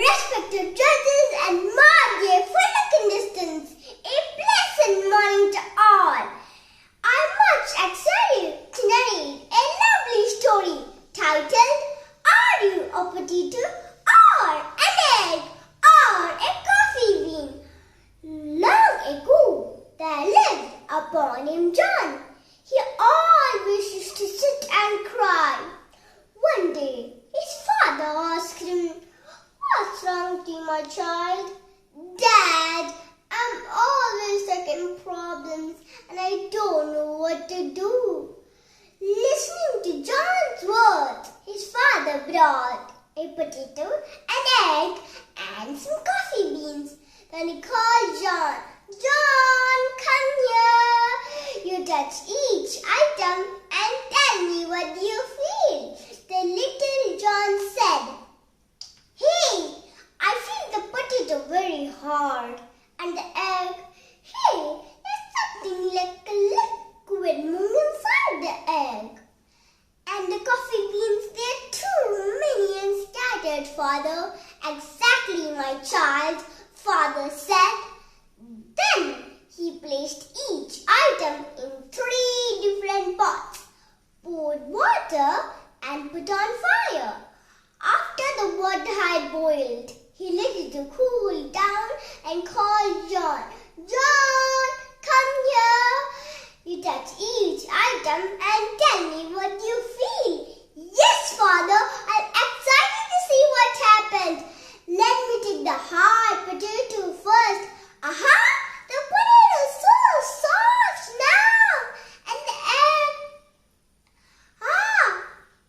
Respected judges and my dear fellow contestants, a pleasant morning to all. I much excited to narrate a lovely story titled Are You a Potato or an Egg or a Coffee Bean? Long ago there lived upon him John. He always used to sit and cry. One day his father asked him, "What's wrong with you, my child?" "Dad, I'm always stuck in problems and I don't know what to do." Listening to John's words, his father brought a potato, an egg, and some coffee beans. Then he called John. "John, come here. You touch each item and tell me what you feel." The little John said, "Hey, I feel the potato very hard, and the egg, hey, there's something like a liquid moving inside the egg. And the coffee beans, they're too many and scattered, Father." "Exactly, my child," Father said. Then he placed each item in 3 different pots, poured water, and put on fire. After the water had boiled, he let it to cool down and called John. "John, come here. You touch each item and tell me what you feel." "Yes, Father, I'm excited to see what happened. Let me take the hard potato first." "Aha! The potato is so soft now. And the egg.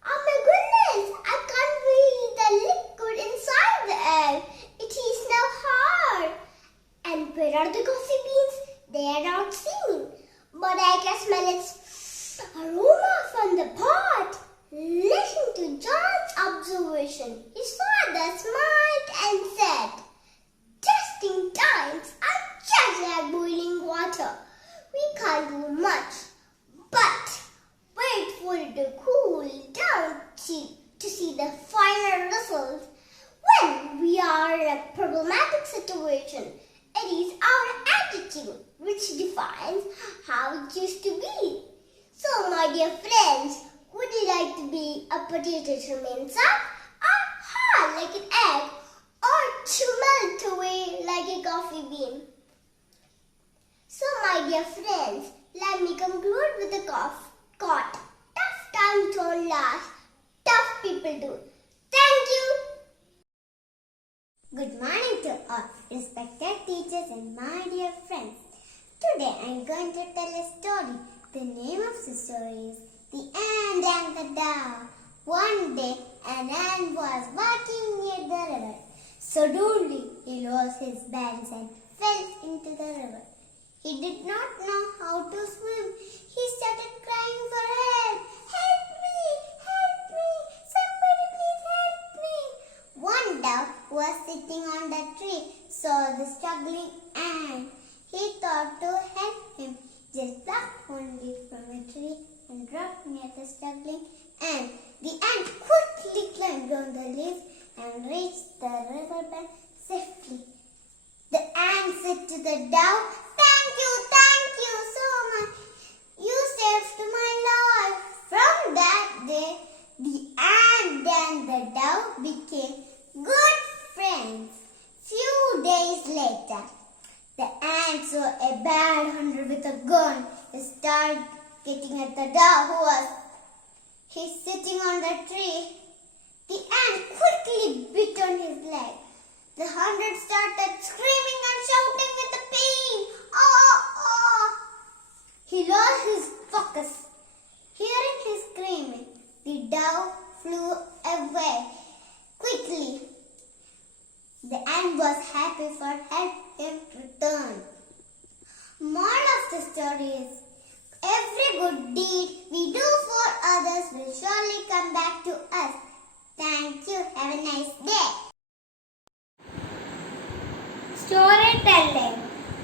Oh my goodness, I can't feel the liquid inside the egg. It is now hard. And where are the coffee beans? They are not seen. But I can smell its aroma from the pot." Listening to John's observation, his father smiled and said, "Testing times are just like boiling water. We can't do much, but wait for it to cool down to see the final result. When we are in a problematic situation, it is our attitude which defines how it used to be." So, my dear friends, would you like to be a potato to remain soft or hard like an egg, or to melt away like a coffee bean? So, my dear friends, let me conclude with a quote. Tough times don't last, tough people do. Thank you. Good morning to all respected teachers and my dear friends. Today I am going to tell a story. The name of the story is The Ant and the Dove. One day an ant was walking near the river. Suddenly he lost his balance and fell into the river. He did not know how to swim. He started crying for help. "Help me! Help me! Somebody please help me!" One dove who was sitting on the tree saw the struggling ant. He thought to help him. Just plucked one leaf from a tree and dropped near the struggling ant. The ant quickly climbed down the leaf and reached the riverbed safely. The ant said to the dove, thank you so much. You saved my life." From that day, the ant and the dove became good friends. Few days later, the ant saw a bad hunter with a gun. He started getting at the dove who was sitting on the tree. The ant quickly bit on his leg. The hunter started screaming and shouting with the pain. "Oh, oh!" He lost his focus. Hearing his screaming, the dove flew away quickly. The ant was happy for helping him return. Moral of the story is, every good deed we do for others will surely come back to us. Thank you. Have a nice day. Storytelling.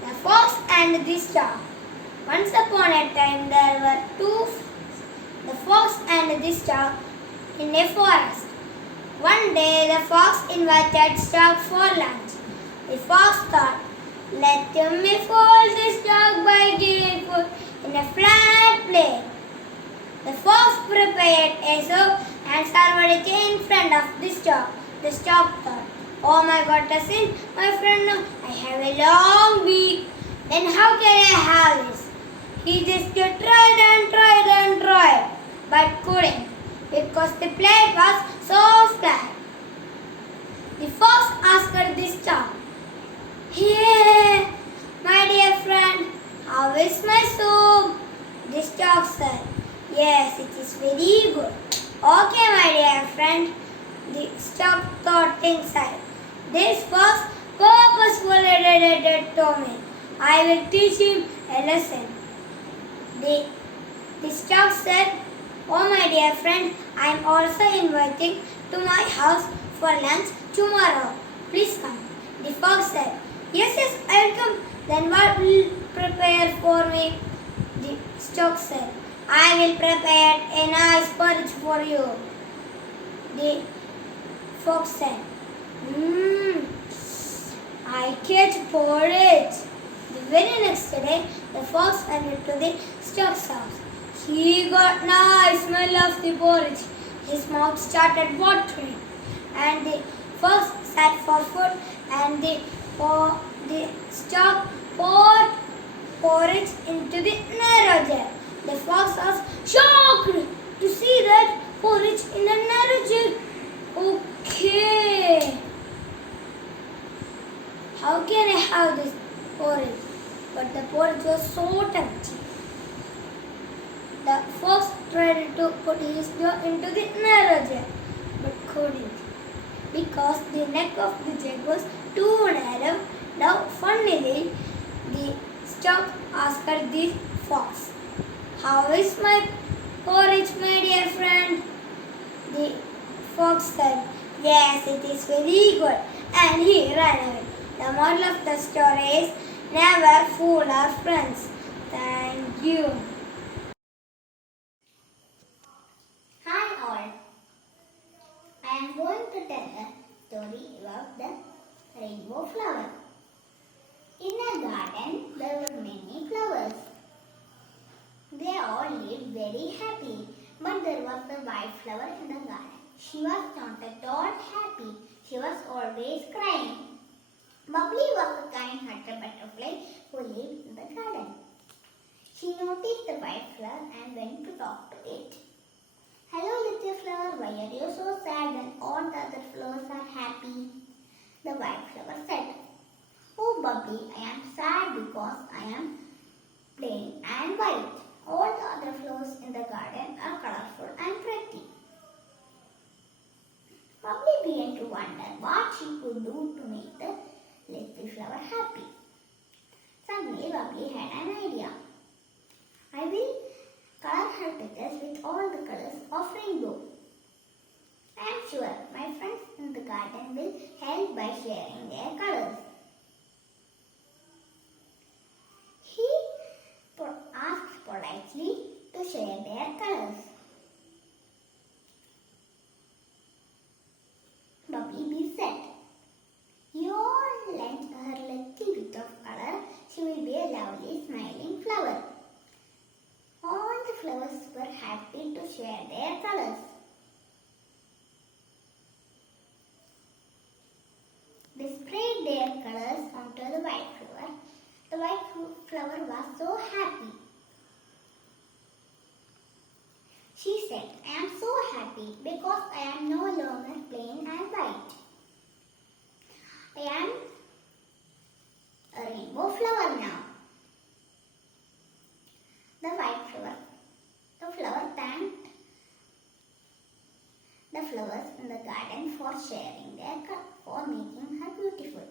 The Fox and the Star. Once upon a time there were the fox and the star in a forest. One day the fox invited Stork for lunch. The fox thought, let me fool this dog by giving food in a flat plate. The fox prepared a soup and served it in front of the stork. The stork thought, oh my God, doesn't my friend know I have a long beak? Then how can I have this? He just tried, but couldn't because the plate was so flat. The fox asked the stork, hey, my dear friend, how is my soup? The stork said, yes, it is very good. Okay, my dear friend, the stork thought inside. This was purposefully to me. I will teach him a lesson. The stork said, oh my dear friend, I am also inviting to my house for lunch tomorrow. Please come. The fox said, yes, I will come. Then what will you prepare for me? The stork said, I will prepare a nice porridge for you. The fox said, I catch porridge. The very next day, the fox went to the stork's house. He got nice smell of the porridge. His mouth started watering, and the fox sat for food, and the stork poured porridge into the narrow jar. The fox was shocked to see that porridge in a narrow jar. Okay, how can I have this porridge? But the porridge was so tempting. The fox tried to put his jaw into the narrow jar, but couldn't because the neck of the jar was too narrow. Now, funnily, the stork asked the fox, how is my porridge, my dear friend? The fox said, yes, it is very good, and he ran away. The moral of the story is, never fool our friends. Thank you. Hi all. I am going to tell a story about the rainbow flower. In a garden, there were many flowers. They all lived very happy, but there was a white flower in the garden. She was not at all happy. She was always crying. Bubbly was a kind-hearted butterfly who lived in the garden. She noticed the white flower and went to talk to it. Hello, little flower, why are you so sad when all the other flowers are happy? The white flower said, oh, Bubbly, I am sad because I am plain and white. All the other flowers in the garden are colorful and pretty. Bubbly began to wonder what she could do to make the little flower happy. Suddenly, Bubbly had an idea. I will color her petals with all the colors of rainbow. I am sure my friends in the garden will help by sharing their colors. He asked politely to share their colors. Bubbly Bee said, you all lend her little bit of color, she will be a lovely smiling flower. All the flowers were happy to share their colors. They sprayed their colors onto the white flower. The white flower was so happy. She said, I am so happy because I am no longer plain and white. I am a rainbow flower now. The flower thanked the flowers in the garden for sharing for making her beautiful.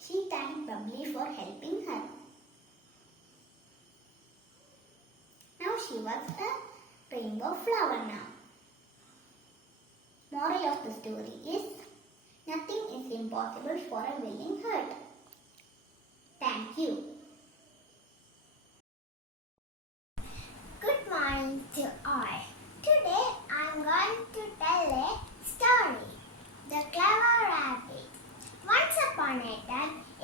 She thanked Bubbly for helping her. Now she was a rainbow flower now. Moral of the story is, nothing is impossible for a willing heart. Thank you. Good morning to all. Today I am going to tell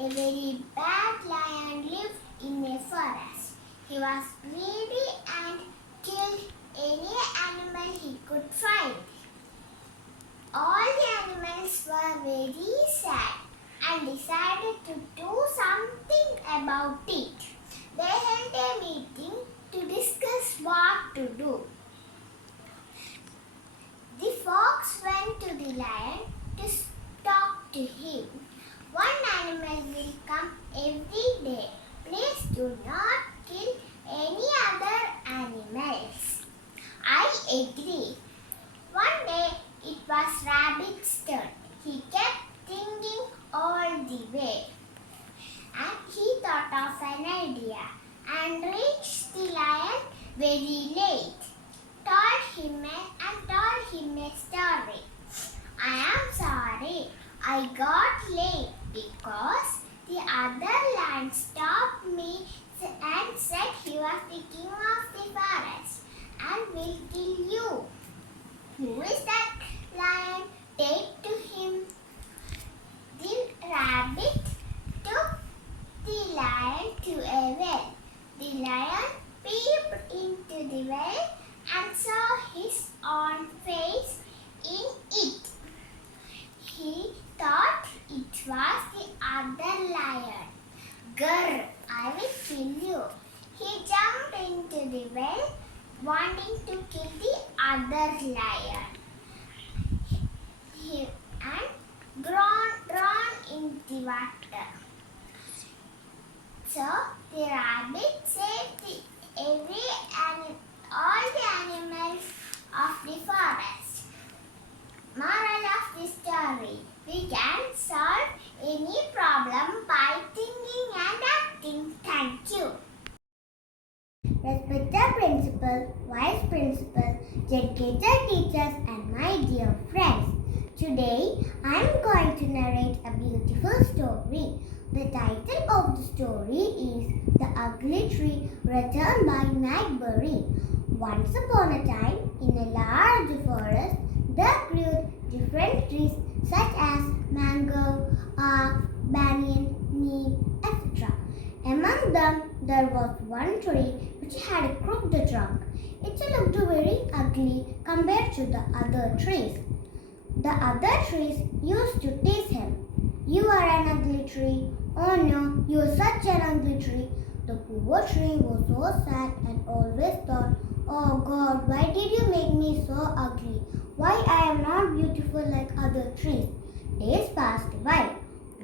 A very bad lion lived in a forest. He was greedy and killed any animal he could find. All the animals were very sad and decided to do something about it. They held a meeting to discuss what to do. The fox went to the lion to talk to him. One animal will come every day. Please do not kill any other animals. I agree. One day it was Rabbit's turn. He kept thinking all the way. And he thought of an idea and reached the lion very late. Told him a story. I am sorry, I got late because the other lion stopped me and said he was the king of the forest and will kill you. Who is that lion? Take to him. The rabbit took the lion to a well. The lion peeped into the well and saw his own face in it. He thought it was the other lion. Grr, I will kill you. He jumped into the well, wanting to kill the other lion. He and drawn in the water. So the rabbit saved all the animals of the forest. Moral of the story: we can solve any problem by thinking and acting. Thank you. Respected principal, vice principal, dedicated teachers, and my dear friends. Today I am going to narrate a beautiful story. The title of the story is The Ugly Tree, written by Nagbury. Once upon a time, in a large forest, there grew different trees such as mango, oak, banyan, neem, etc. Among them, there was one tree which had a crooked trunk. It looked very ugly compared to the other trees. The other trees used to tease him. You are an ugly tree. Oh no, you are such an ugly tree. The poor tree was so sad and always thought, oh God, why did you make me so ugly? Why I am not beautiful like other trees? Days passed by.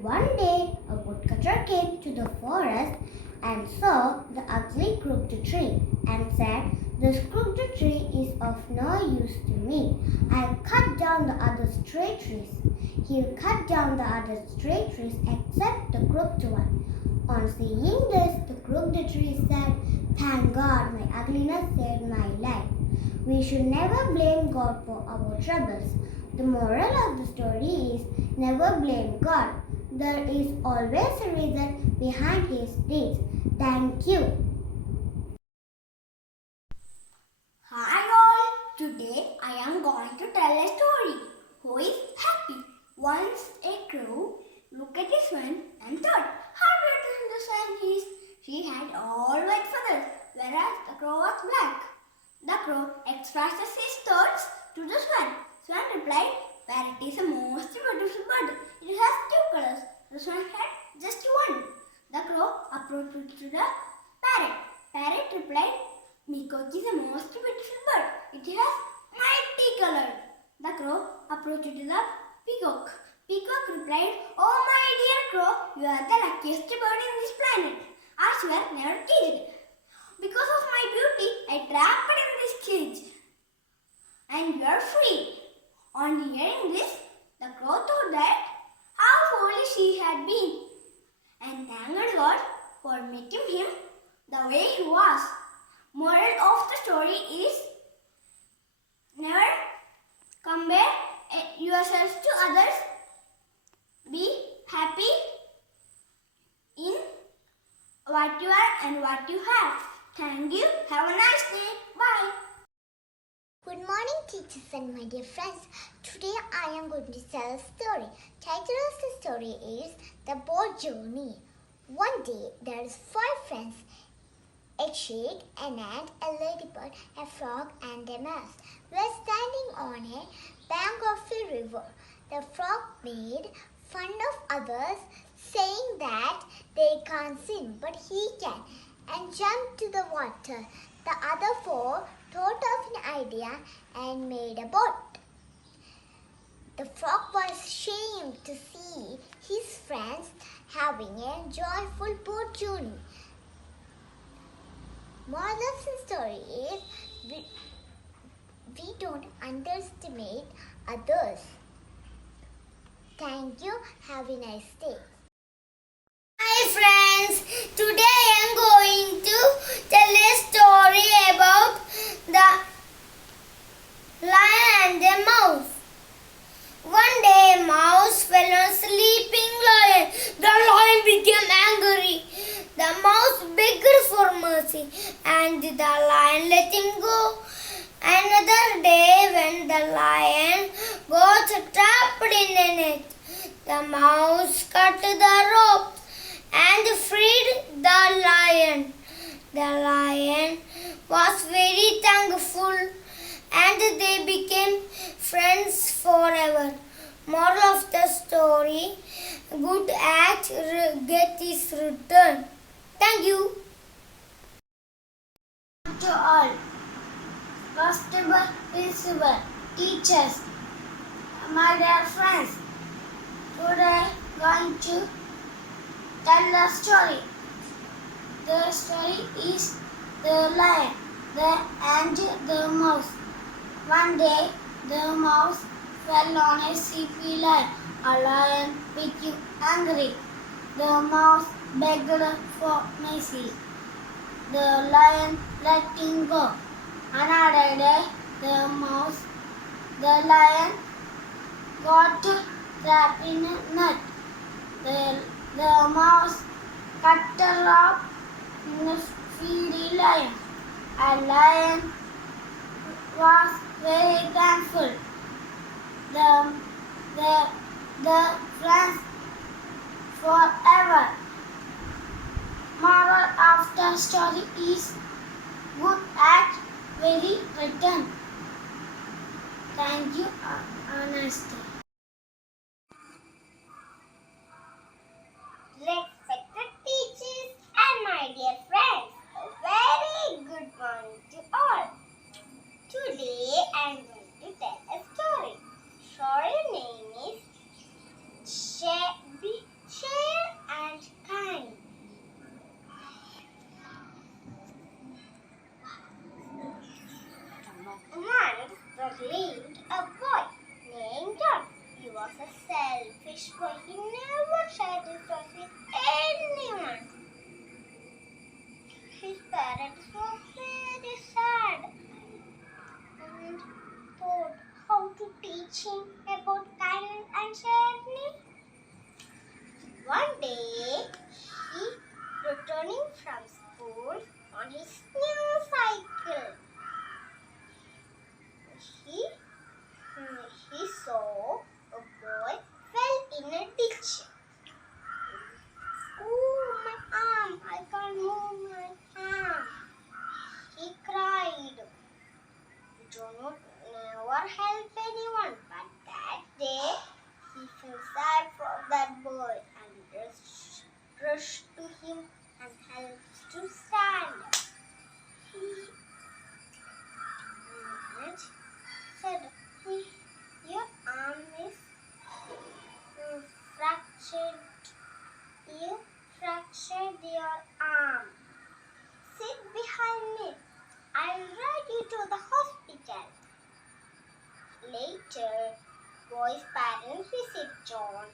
One day, a woodcutter came to the forest and saw the ugly crooked tree and said, this crooked tree is of no use to me. I'll cut down the other straight trees. He'll cut down the other straight trees except the crooked one. On seeing this, the crooked tree said, thank God my ugliness saved my life. We should never blame God for our troubles. The moral of the story is never blame God. There is always a reason behind his deeds. Thank you. Hi all! Today I am going to tell a story. Who is happy? Once a crow looked at the swan and thought, how beautiful the swan is. She had all white feathers, whereas the crow was black. The crow expresses his thoughts to the swan. Swan replied, parrot is the most beautiful bird. It has two colors. The swan had just one. The crow approached to the parrot. Parrot replied, peacock is the most beautiful bird. It has multi-colored. The crow approached to the peacock. Peacock replied, oh my dear crow, you are the luckiest bird in this planet. I swear never killed. Because of my beauty, I trapped in this cage. And you are free. On hearing this, the crow thought that how foolish he had been and thanked God for making him the way he was. Moral of the story is never compare yourselves to others. Be happy in what you are and what you have. Thank you. Have a nice day. Bye. Good morning, teachers and my dear friends. Today I am going to tell a story. Title of the story is The Boat Journey. One day there is 5 friends: a chick, an ant, a ladybird, a frog, and a mouse were standing on a bank of a river. The frog made fun of others, saying that they can't swim, but he can, and jumped to the water. The other 4 thought of an idea and made a boat. The frog was ashamed to see his friends having a joyful boat journey. Moral of the story is we don't underestimate others. Thank you. Have a nice day. Hi friends, today I am going to tell a story about the lion and the mouse. One day a mouse fell on a sleeping lion. The lion became angry. The mouse begged for mercy and the lion let him go. Another day when the lion got trapped in a net, the mouse cut the rope and freed the lion. The lion was very thankful and they became friends forever. Moral of the story: good act get is return. Thank you. To all, constable, principal, teachers, my dear friends, today going to tell a story. The story is the lion, and the mouse. One day, the mouse fell on a sleepy lion. A lion became angry. The mouse begged for mercy. The lion let him go. Another day, the lion got trapped in a net. The mouse cut a rope in the feed lion. A lion was very thankful. The friends forever. Moral of the story is good act very return. Thank you. Have a nice day. Respected teachers and my dear friends, a very good morning to all. Today I am going to tell a story. Story name is Be Share and Kind. Once there lived a boy named John. He was a selfish boy. He never shared his toys with anyone. His parents were very sad and thought how to teach him about kindness and charity. One day, he returning from school on his new cycle. He saw a boy fell in a ditch. Oh, my arm! I can't move my arm. He cried. John never helped anyone, but that day he felt sad for that boy and rushed to him and helped to stand. He said, "Your arm is fractured. You fractured your arm. Sit behind me. I'll ride you to the hospital." Later, boy's parents visited John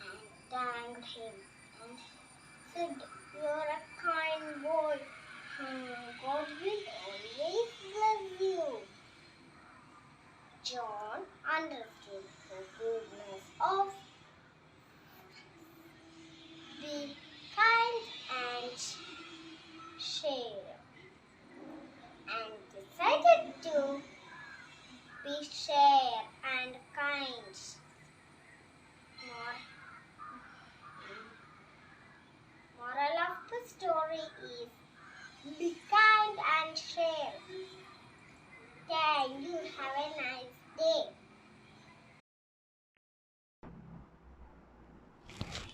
and thanked him and said, "You're a kind boy. God will always bless you." John understood the goodness of the kind and share and decided to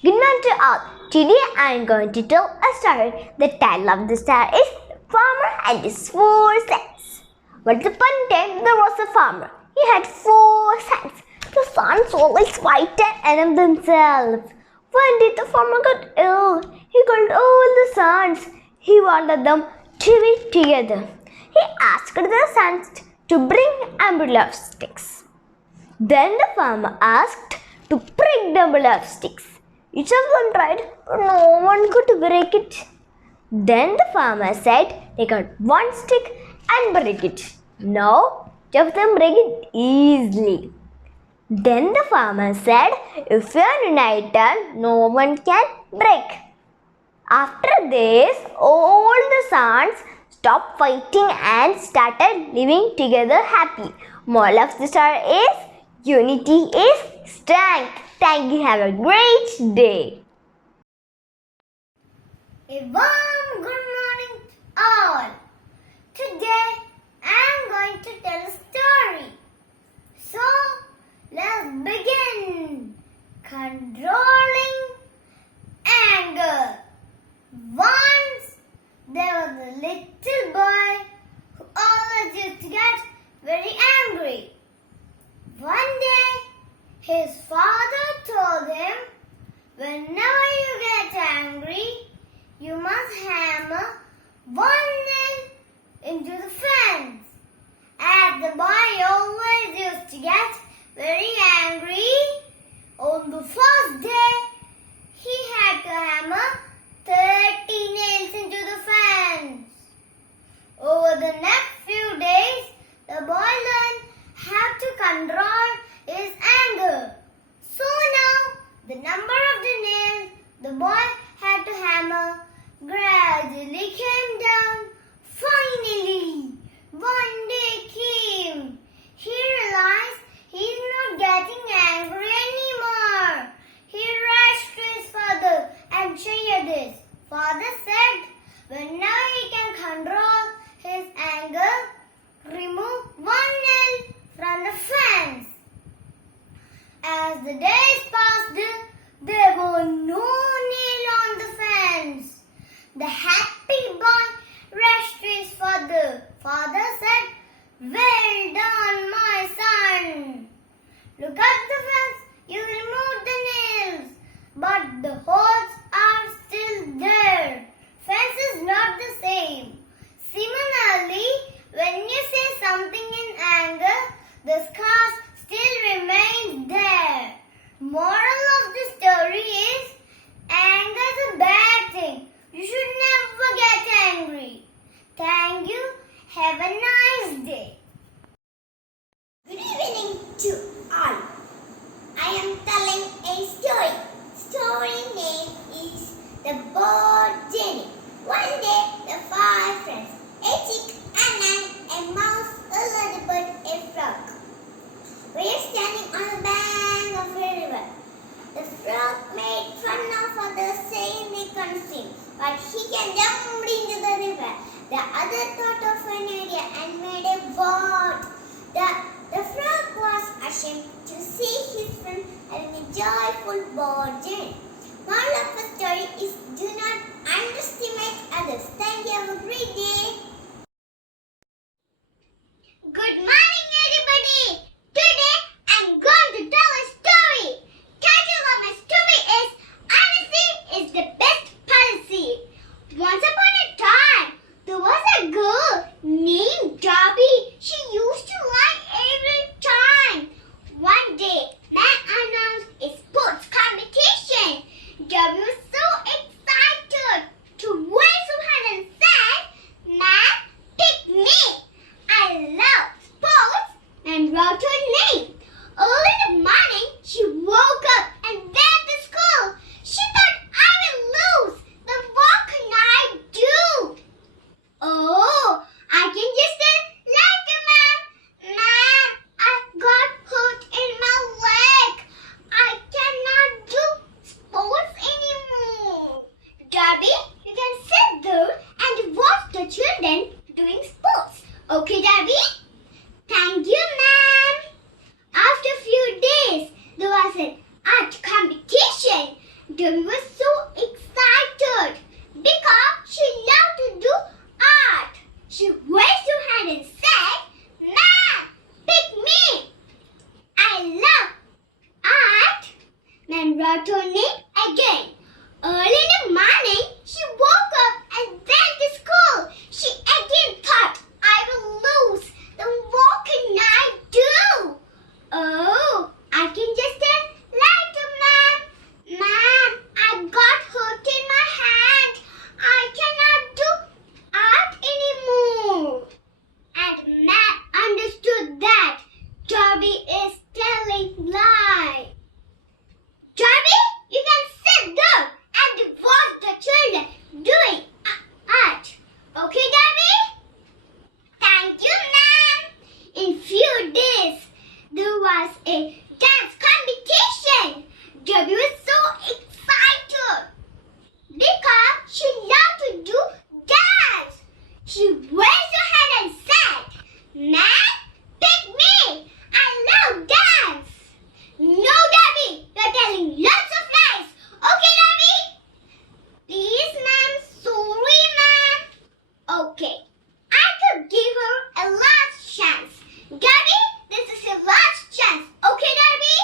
Good morning to all. Today I am going to tell a story. The title of the story is Farmer and His 4 Sons. Once upon a time there was a farmer. He had 4 sons. The sons always fight and enemy themselves. One day the farmer got ill. He called all the sons. He wanted them to be together. He asked the sons to bring umbrella sticks. Then the farmer asked to break the umbrella sticks. Each of them tried, but no one could break it. Then the farmer said they got one stick and break it. Now, each of them break it easily. Then the farmer said, if you are united, no one can break. After this, all the sons stopped fighting and started living together happy. Moral of the story is, unity is strength. Thank you. Have a great day. A warm good morning to all. Today I am going to tell a story. So let's begin. Controlling anger. Once there was a little boy who always used to get very angry. One day his father told him, whenever you get angry, you must hammer one nail into the fence. As the boy always used to get very angry, on the first day, he had to hammer 30 nails into the fence. Over the next few days, the boy learned how to control his anger. So now, the number of the nails the boy had to hammer gradually came down. Finally, one day came. He realized he's not getting angry anymore. He rushed to his father and shared this. Father said, whenever he can control his anger, remove one nail from the fence. As the days passed, there were no nail on the fence. The happy boy rushed to his father. Father said, well done, my son. Look at the fence, you removed the nails, but the holes are still there. Fence is not the same. Similarly, when you say something in anger, the scars still remains there. Moral of the story is, anger is a bad thing. You should never get angry. Thank you. Have a nice day. Good evening to all. I am telling a story. Story name is The Boat Journey. One day, the 5 friends, a chick, a man, a mouse, a ladybird, a frog, were standing on the bank of a river. The frog made fun of others, saying they couldn't swim, but he can jump into the river. The other thought of an idea and made a boat. The frog was ashamed to see his friend having a joyful boat journey. Moral of the story is, do not underestimate others. Thank you. Have a great day. Good morning, everybody. Today I'm going to tell a story. Title of my story is Honesty is the Best Policy. Once upon a time, there was a girl named Dobby. She used to lie every time. One day, man announced a sports competition. Dobby was so excited to raise her hand and said, man, pick me. I love sports, and wrote her name. Early in the morning, she woke up and went to school. She thought, I will lose. Then what can I do? Oh, I can just say, like a man. Man, I got hurt in my leg. I cannot do sports anymore. Darby, you can sit there and watch the children doing sports. Okay, Darby? Thank you, ma'am. After a few days, there was an art competition. Debbie was so excited because she loved to do art. She raised her hand and said, "Ma'am, pick me. I love art." Man wrote her name again. Early in the morning, she woke up and went to school. She again thought, "I will lose. Then what can I do? Oh, I can just stand right to Ma'am. Ma'am, I got hurt in my hand. I cannot do art anymore." And Ma'am understood that Darby is telling lie. "Darby, you can sit there and watch the children doing art. Okay, Darby?" "Thank you, Ma'am." In few days, there was a dance competition. Darby was so excited because she loved to do dance. She raised her hand and said, "Ma'am, pick me. I love dance." "No, Darby, you're telling lots of lies. Okay, Darby?" "Please, ma'am. Sorry, ma'am." "Okay, I could give her a last chance. Darby, this is your last chance. Okay, Darby?"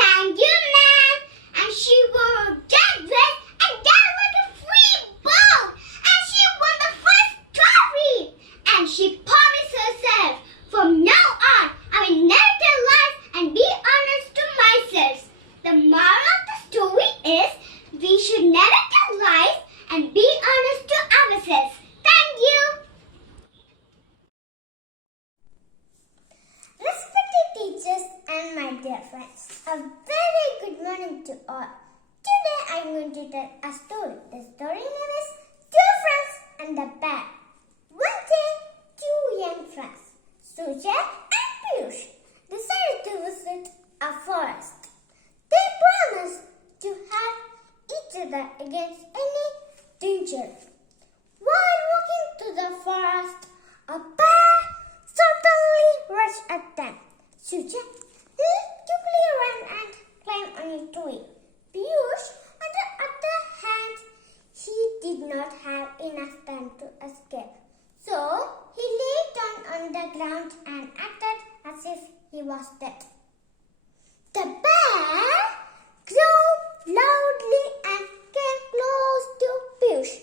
"Thank you, ma'am." And she wore a dead dress and danced like a free bird. And she won the first trophy. And she promised herself, "From now on, I will never tell lies and be honest to myself." The moral of the story is we should never tell lies and be honest to ourselves. Thank you. Respected teachers and my dear friends, a very good morning to all. Today I am going to tell a story. The story name is Two Friends and the Bear. One day, two young friends, Suja and Piyush, decided to visit a forest. They promised to help each other against any danger. While walking through the forest, a bear suddenly rushed at them. Suja quickly ran and climbed on a tree. Piyush, on the other hand, he did not have enough time to escape. So, he lay down on the ground and acted as if he was dead. The bear growled loudly and came close to Piyush.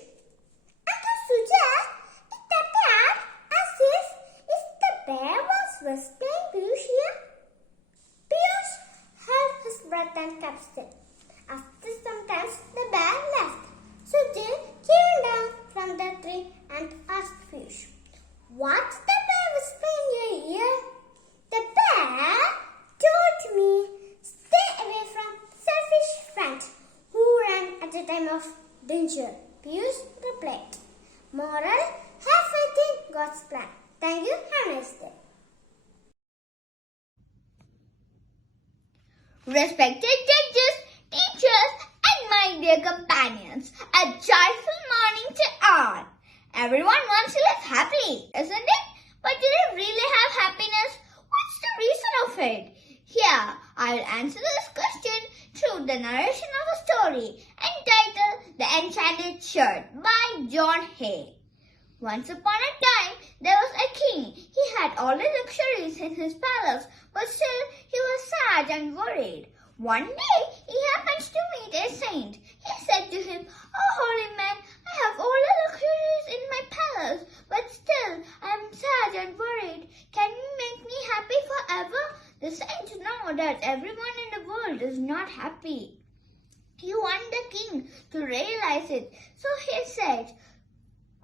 And to Suja, it appeared as if the bear was whispering Piyush here. Piyush held his breath and kept still. After some time, the bear left. Suja came down from the tree and asked Piyush, "What's the bear whispering in your ear?" "The bear told me, stay away from selfish friends who run at the time of danger," Piyush replied. Moral, have faith in God's plan. Thank you. Have a nice day. Respected judges, teachers, and my dear companions, a joyful morning to all. Everyone wants to live happily, isn't it? But do they really have happiness? What's the reason of it? Here, I will answer this question through the narration of a story entitled The Enchanted Shirt by John Hay. Once upon a time, there was a king. He had all the luxuries in his palace, but still he was sad and worried. One day, he happens to meet a saint. He said to him, "Oh, holy man, I have all the luxuries in my palace, but still I am sad and worried. Can you make me happy forever?" The saint knew that everyone in the world is not happy. He wanted the king to realize it. So he said,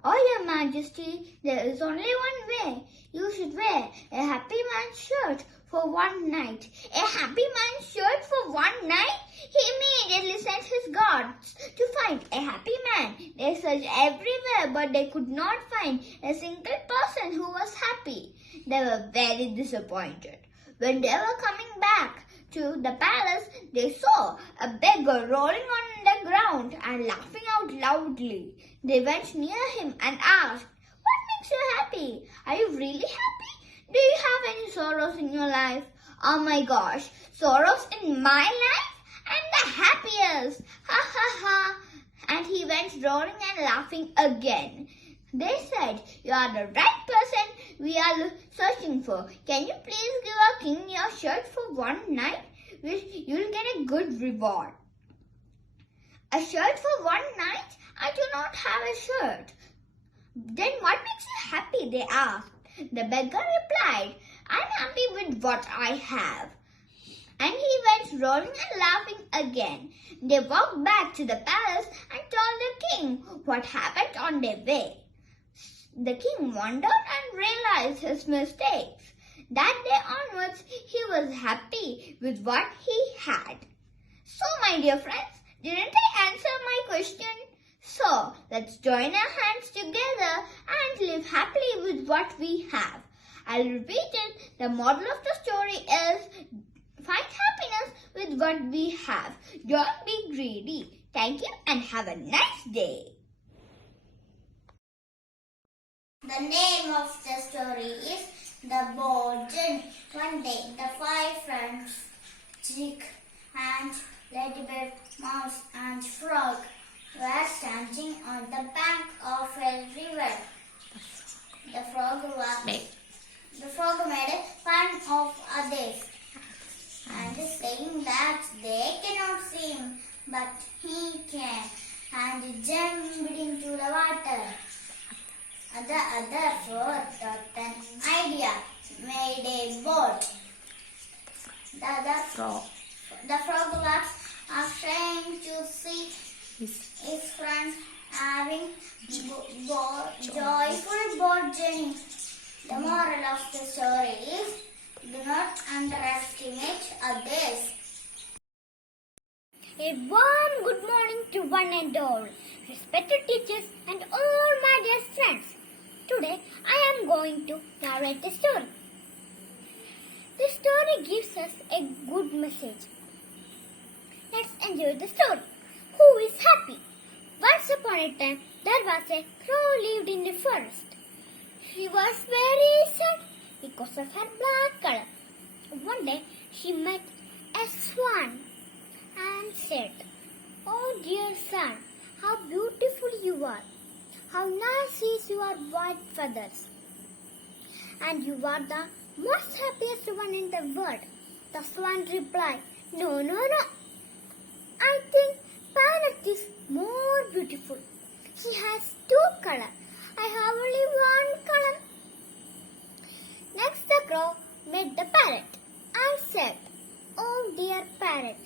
"Oh, your majesty, there is only one way. You should wear a happy man's shirt for one night." "A happy man's shirt for one night?" He immediately sent his guards to find a happy man. They searched everywhere, but they could not find a single person who was happy. They were very disappointed. When they were coming back to the palace, they saw a beggar rolling on the ground and laughing out loudly. They went near him and asked, "What makes you happy? Are you really happy? Do you have any sorrows in your life?" "Oh my gosh, sorrows in my life? I'm the happiest. Ha went rolling and laughing again. They said, "You are the right person we are searching for. Can you please give our king your shirt for one night? You'll get a good reward." "A shirt for one night? I do not have a shirt." "Then what makes you happy?" they asked. The beggar replied, "I'm happy with what I have." And he went rolling and laughing again. They walked back to the palace and told the king what happened on their way. The king wondered and realized his mistakes. That day onwards, he was happy with what he had. So, my dear friends, didn't I answer my question? So, let's join our hands together and live happily with what we have. I'll repeat it. The moral of the story is, find happiness with what we have. Don't be greedy. Thank you and have a nice day. The name of the story is The Boat Journey. One day, the 5 friends, Chick, Ant, Ladybird, Mouse, and Frog, were standing on the bank of a river. The frog made fun of others and saying that they cannot swim, but he can, and jumped into the water. The other 4 thought an idea, made a boat. The frog was ashamed to see his friends having joyful boat journey. The moral of the story is, do not underestimate others. A warm good morning to one and all, respected teachers and all my dear friends. Today I am going to narrate a story. The story gives us a good message. Let's enjoy the story. Who is happy? Once upon a time, there was a crow lived in the forest. She was very sad because of her black color. One day, she met a swan and said, "Oh dear son, how beautiful you are. How nice is your white feathers. And you are the most happiest one in the world." The swan replied, No. I think parrot is more beautiful. She has 2 colors. I have only 1 color." Next the crow met the parrot and said, "Oh dear parrot,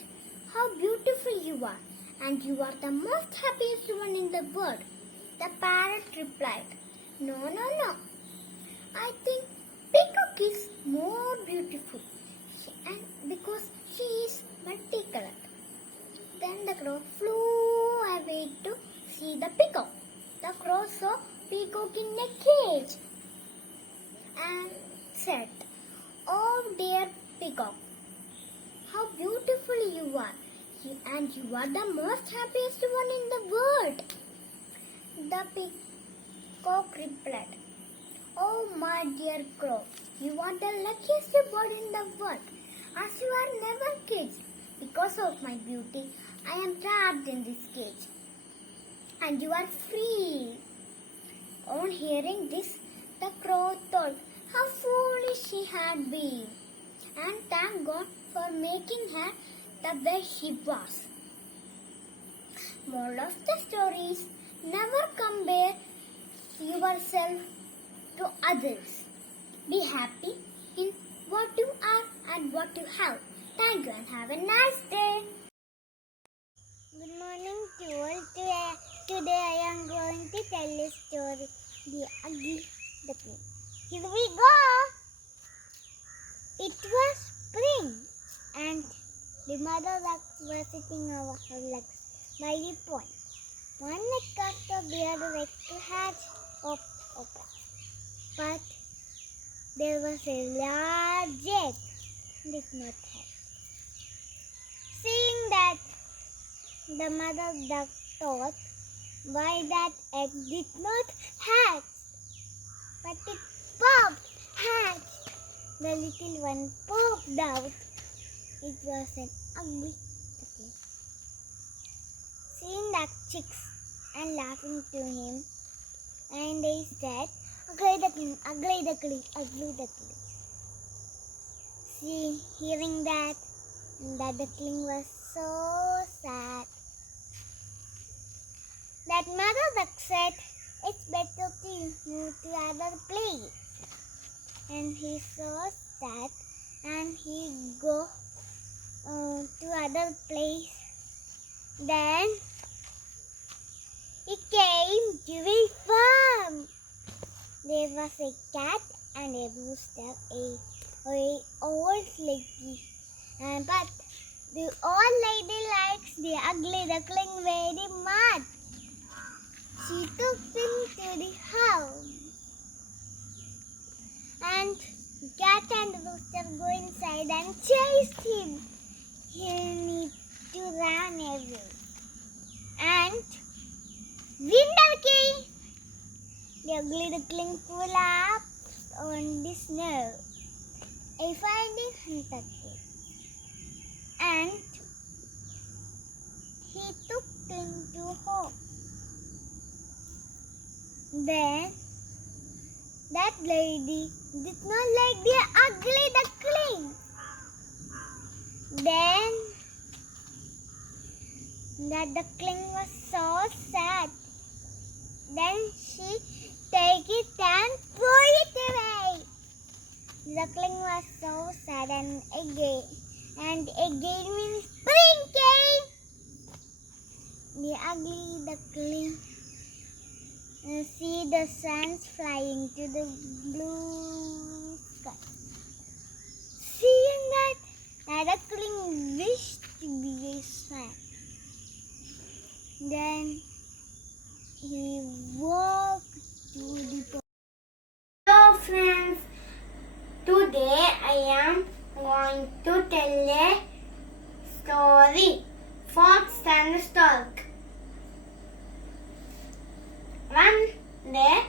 how beautiful you are, and you are the most happiest one in the world." The parrot replied, No. I think peacock is more beautiful, and because she is multicolored. Then the crow flew away to see the peacock. The crow saw peacock in a cage and said, "Oh dear peacock, how beautiful you are, and you are the most happiest one in the world." The peacock replied, "Oh my dear crow, you are the luckiest bird in the world, as you are never caged. Because of my beauty, I am trapped in this cage, and you are free." On hearing this, the crow thought how foolish she had been, and thanked God for making her the way she was. Moral of the story is, never compare yourself to others. Be happy in what you are and what you have. Thank you and have a nice day. Good morning to all. Today I am going to tell a story, The Ugly Duckling. Here we go. It was spring and the mother duck was sitting over her legs by the pond. One egg after the other egg to hatch open. But there was a large egg did not hatch. Seeing that, the mother duck thought, why that egg did not hatch, but it popped, hatched. The little one popped out. It was an ugly duckling. Seeing that chicks and laughing to him. And they said, ugly duckling, ugly duckling, ugly duckling. See, hearing that, the duckling was so sad. That mother duck said, it's better to move to other place. And he saw that and he go to other place. Then he came to a farm. There was a cat and a rooster, a old lady. But the old lady likes the ugly duckling very much. She took him to the house. And cat and rooster go inside and chased him. He need to run away. And winter came. The ugly duckling collapsed on the snow. A finding hunter came. And he took him to home. Then that lady did not like the ugly duckling. Then the duckling was so sad. Then she take it and throw it away. The duckling was so sad and again when spring came, the ugly duckling see the suns flying to the blue sky. Seeing that, the duckling wished to be a swan. Then he walked to the pond. Hello friends, today I am going to tell a story, Fox and the Stork. One day,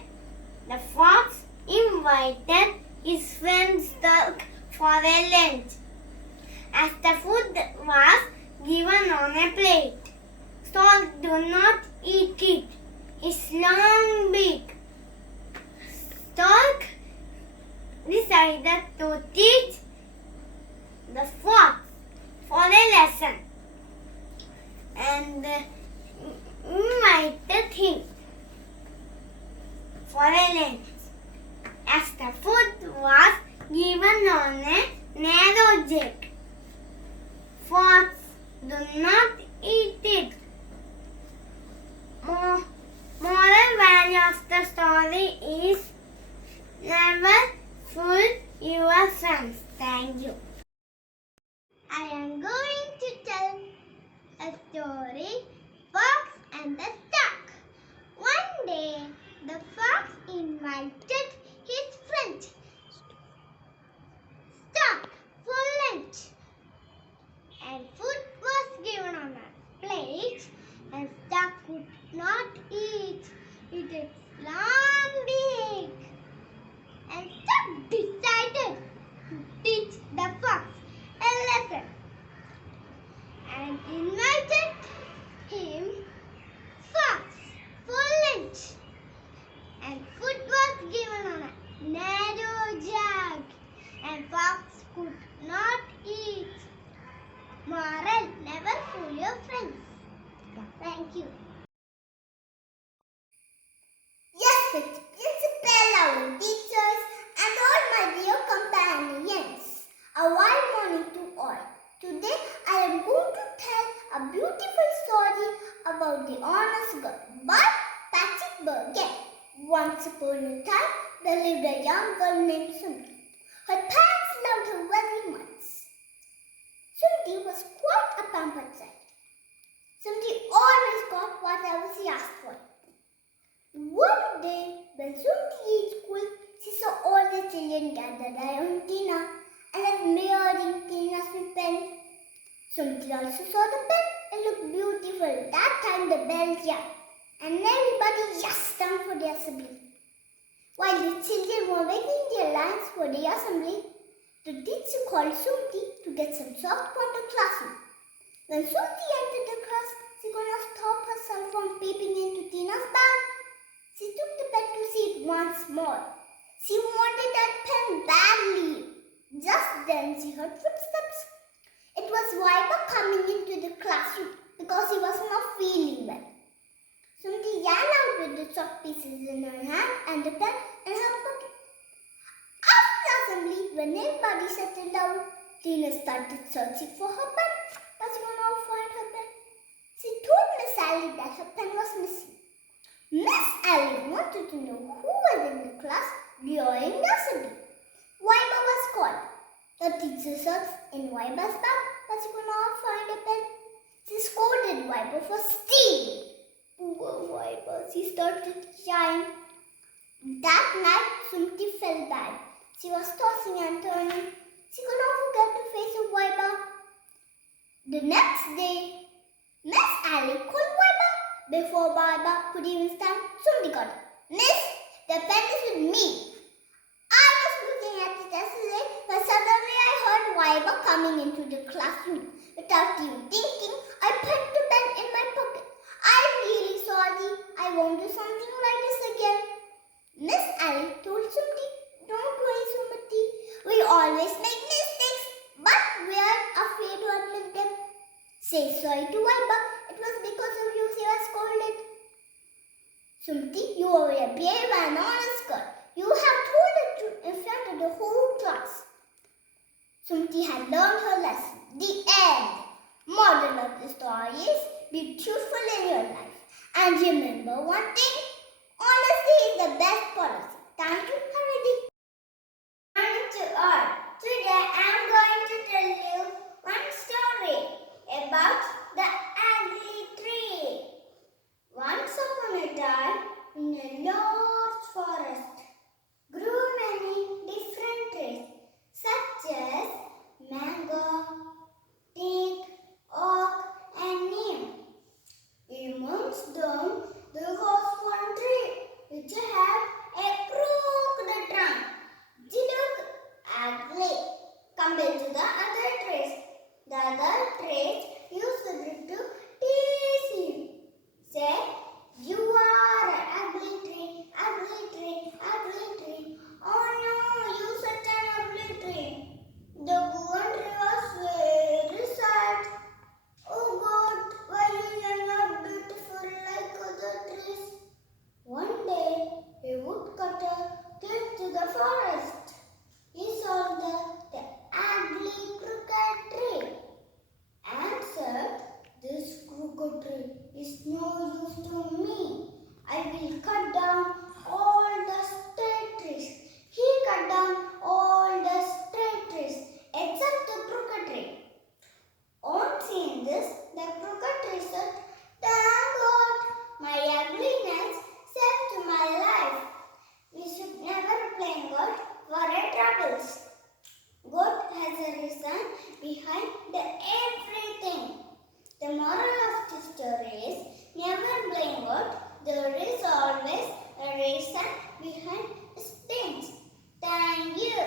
the fox invited his friend Stork for a lunch. As the food was given on a plate, Stork did not eat it. His long beak. Stork decided to teach the fox for a lesson and invited him for a lunch. As the food was given on a narrow jug, fox did not eat it. Moral value of the story is never fool your friends. Thank you. I am going to tell a story, Fox and the Stork. One day, the fox invited his friend Stork for lunch, and food was given on a plate, and Stork could not eat its long beak. And Stork decided to teach the fox a lesson and invited him fox for lunch, and food was given on a narrow jug, and fox could not eat. Moral: never fool your friends. Thank you. Yes, with principal, our teachers, and all my dear companions. A wild morning to all. Today I am going to tell a beautiful story about the honest girl by Patrick Bergen. Once upon a time, there lived a young girl named Sundri. Her parents loved her very much. Sundri was quite a pampered child. Sundri always got whatever she asked for. One day, when Sundri reached school, she saw all the children gathered around Tina and admiring Tina's pen. Sundri also saw the pen. It looked beautiful. That time the bell rang, and everybody yelled down for the assembly. While the children were waiting their lines for the assembly, the teacher called Sundri to get some chalk from the classroom. When Sundri entered the class, she could not stop herself from peeping into Tina's more. She wanted that pen badly. Just then she heard footsteps. It was Viber coming into the classroom because he was not feeling well. Sumti ran out with the chalk pieces in her hand and the pen in her pocket. After assembly, when everybody settled down, Tina started searching for her pen, but she could not find her pen. She told Miss Sally that her pen was missing. Miss Sally wanted to know who was in the class during the assembly. Viber was called. The teacher searched in Viber's bag, but she could not find a pen. She scolded Viber for stealing. Poor Viber, she started crying. That night, Sumti felt bad. She was tossing and turning. She could not forget the face of Viber. The next day, Miss Ali called Viber. Before Viber could even stand, Sumti got it. Miss, the pen is with me. I was looking at it yesterday, but suddenly I heard Viber coming into the classroom. Without even thinking, I put the pen in my pocket. I'm really sorry. I won't do something like this again. Miss Ali told Sumti, don't worry, Sumati. We always make mistakes, but we are afraid to admit them. Say sorry to Viber. It was because of you she was scolded. Sumti, you are a brave and honest girl. You have told the truth in front of the whole class. Sumti had learned her lesson. The end. Moral of the story is be truthful in your life. And remember one thing, honesty is the best policy. Thank you, Haridi. Morning to all. Today I am going to tell you one story about the ugly tree. Once upon a time, in a large forest, grew many different trees, such as mango, teak, oak, and neem. Amongst them, there was one tree which had a crooked trunk. It looked ugly compared to the other trees. The other trees used it to tease him. Say, you are an ugly tree, ugly tree, ugly tree. Oh no, you such an ugly tree. The golden tree was very sad. Oh God, why you are not beautiful like other trees? One day, a woodcutter came to the forest. He saw the ugly crooked tree and said, this crooked tree is no use to me. I will cut down all the straight trees. He cut down all the straight trees except the crooked tree. On seeing this, the crooked tree said, thank God, my ugliness saved my life. We should never blame God for our troubles. God has a reason behind everything. The moral of the story is never blame God. There is always a reason behind things. Thank you.